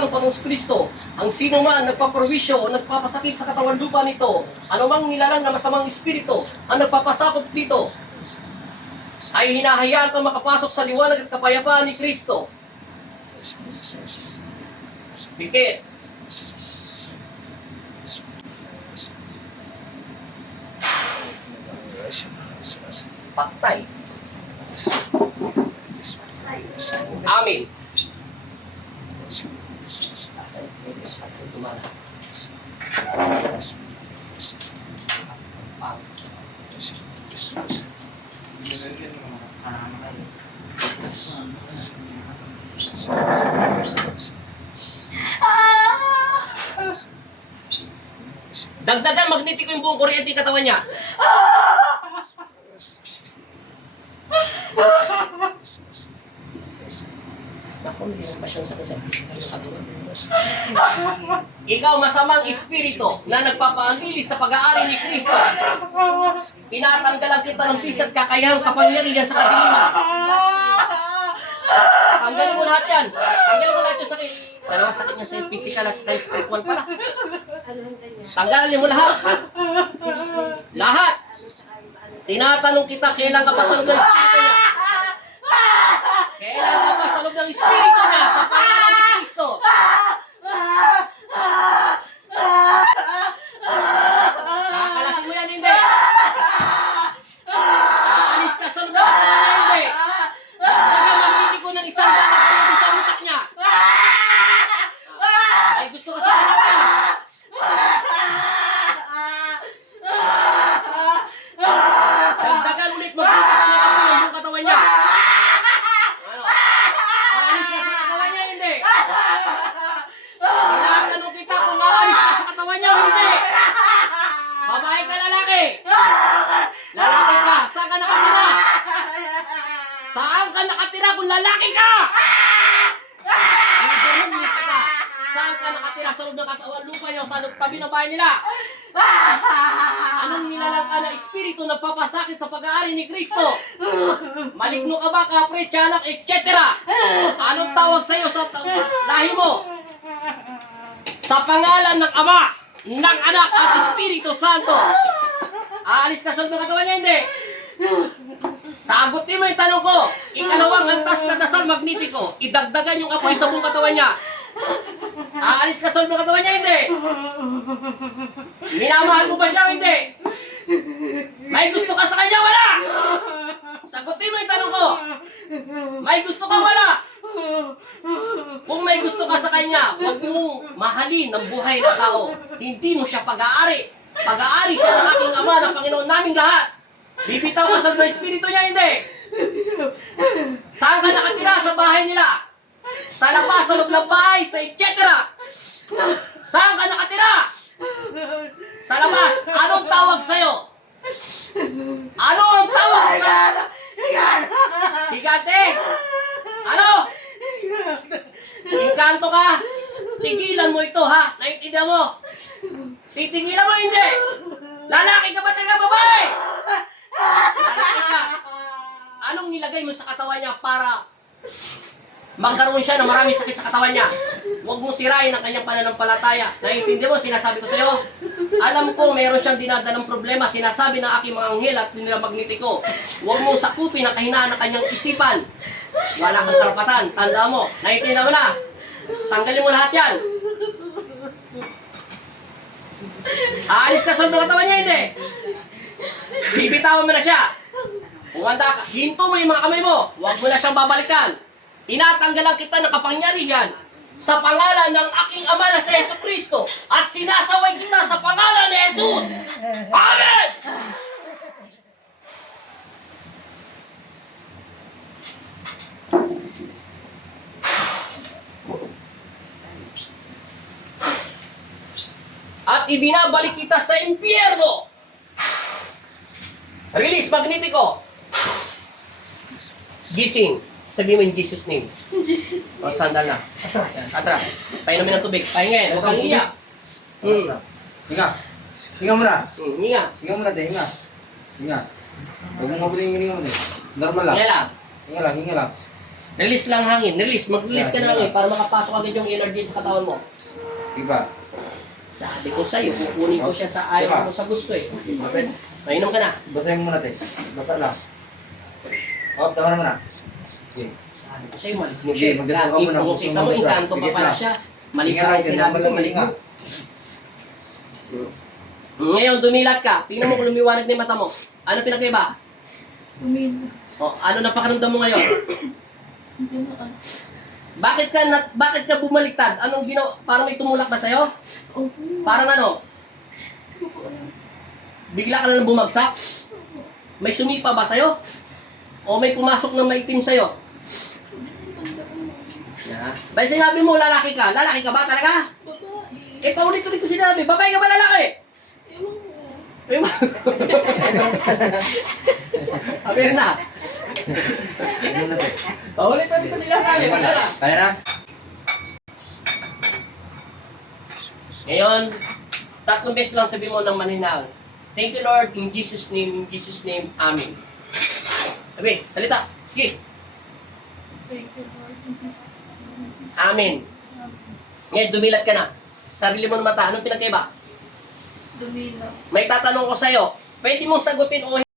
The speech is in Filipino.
lamang Panginoong Kristo, ang sino man nagpaprovisyo o nagpapasakit sa katawan lupa nito, anumang nilalang na masamang espiritu ang nagpapasakop dito, ay hinahayaan kang makapasok sa liwanag at kapayapaan ni Kristo. Pikit. Patay. Amin. Dagdagan magnetiko yung buong kuryente katawan niya. Ikaw masamang espiritu na nagpapaanili sa pag-aari ni Kristo. Tinatanggalan kita ng pisat kakayahang kapangyarihan sa kadiliman. Tanggalin mo lahat yan. Tanggalin mo lahat yung sakit. Dalawang sakit niya sa physical at spiritual pala. Tanggalin mo lahat. Lahat. Tinatanong kita, kailan ka pa sa loob ng espiritu niya? Kailan ka pa sa loob ng espiritu niya sa pangalan ni Kristo? Kakalasin mo yan, hindi. Aalis ka sa loob ng espiritu niya, hindi. Dagdagan magbibig ko ng isang daan sa utak niya. Ay, gusto ka sa kanya. Dagdagan ulit magbibig ko ng buong katawan niya. Ano? Aalis ka sa katawan niya, hindi. Tinatanong kita kung aalis ka sa katawan niya, hindi. Babae ka, lalaki. Lalaki ka. Saan ka nakatira? Saan ka nakatira kung lalaki ka? Saan ka nakatira sa loob ng katawan lupa niya o sa loob tabi ng bahay nila? Anong nilalang ka na espiritu nagpapasakit sa pag-aari ni Kristo? Maligno ka ba, kapre, tiyanak, etc. Anong tawag sa iyo sa lahi mo? Sa pangalan ng Ama, ng Anak at Espiritu Santo. Aalis ka sa loob ng katawan niya, hindi. Sagutin mo yung tanong ko. Ikalawang antas na dasal magnetiko. Idagdagan yung apoy sa buong katawan niya. Aalis ka sa loob ng katawan niya, hindi. Minamahal mo ba siya o hindi? May gusto ka sa kanya, wala. Sagutin mo yung tanong ko. May gusto ka, wala. Kung may gusto ka sa kanya, huwag mong mahalin ang buhay ng tao. Hindi mo siya pag-aari. Pag-aari siya ng aking Ama, ng Panginoon naming lahat. Bibitaw ka sa espiritu niya, hindi. Saan ka nakatira? Sa bahay nila. Sa labas, sa loob ng bahay, sa etc. Saan ka nakatira? Sa labas. Anong tawag sa'yo? Ano ang tawag sa'yo? Higante? Ano? Inkanto ka? Tigilan mo ito, ha? Naintindihan mo? Titigilan mo, hindi. Lalaki ka ba talaga, babae? Lalaki ka. Anong nilagay mo sa katawan niya para magkaroon siya ng maraming sakit sa katawan niya? Huwag mo sirain ang kanyang pananampalataya. Naiintindihan mo, sinasabi ko sa iyo. Alam ko, mayroon siyang dinadalang problema. Sinasabi ng aking mga anghel at nila magnetiko. Huwag mo sakupin ang kahinaan ng kanyang isipan. Wala kang karapatan. Tanda mo. Naiintindihan mo na. Tanggalin mo lahat yan. Aalis ka sa loob ng katawan niya, hindi. Bibitawan mo na siya. Umanda ka. Hinto mo yung mga kamay mo. Huwag mo na siyang babalikan. Tinatanggalan kita ng kapangyarihan sa pangalan ng aking Ama na si Jesucristo at sinasaway kita sa pangalan ni Jesus. Amen! At ibinabalik kita sa impyerno. Release magnetiko. Gising. Sabi mo in Jesus' name. Jesus. O, sandal na. Atras. Painumin ng tubig. Pahingin. Huwag kang iyak. Hinga. Hinga mo na. Hinga. Hinga mo na, te. Hinga. Hinga. Huwag mo mabuling hininga mo, te. Normal lang. Hinga lang. Hinga lang, hinga lang. Release lang hangin. Release. Mag-release ka ng hangin para makapasok agad yung energy sa katawan mo. Iba. Sabi ko sa'yo, kukunin ko siya sa ayaw mo sa gusto eh. Basahin. Mainom ka na. Basahin mo muna, te. Basa lang. Oh, tama na muna. Okay. Sabi ko sa'yo, maligno Sige, siya. magdasal ka muna. Kung kita mo, inkanto pa pala siya. Mali sa akin sinabi ko, maligno. Ngayon, dumilat ka. Tingnan mo kung lumiwanag na yung mata mo. Ano pinakaiba? Umina. O, ano napakaramdam mo ngayon? Bakit ka bumaliktad? Anong parang may tumulak ba sa'yo? Opo. Parang ano? Hindi ko alam. Bigla ka na bumagsak? May sumipa ba sa'yo? O may pumasok ng maitim sa'yo? Yeah. Bay, sinabi mo, lalaki ka. Lalaki ka ba talaga? Babae. Eh, paulit-ulit ko sinabi, babae ka ba lalaki? Ewan ko. Sabi na. Ano na, te? Paulit-ulit ko sinabi, wala na. Kaya na? Ngayon, 3 beses lang sabi mo ng maninang. Thank you, Lord, in Jesus' name, Amen. Sabi, salita. Sige. Thank you, Lord. In Jesus' name. Amen. Ngayon, dumilat ka na. Sarili mo ng mata, anong pinagkaiba? Dumina. May tatanong ko sa'yo. Pwede mong sagutin o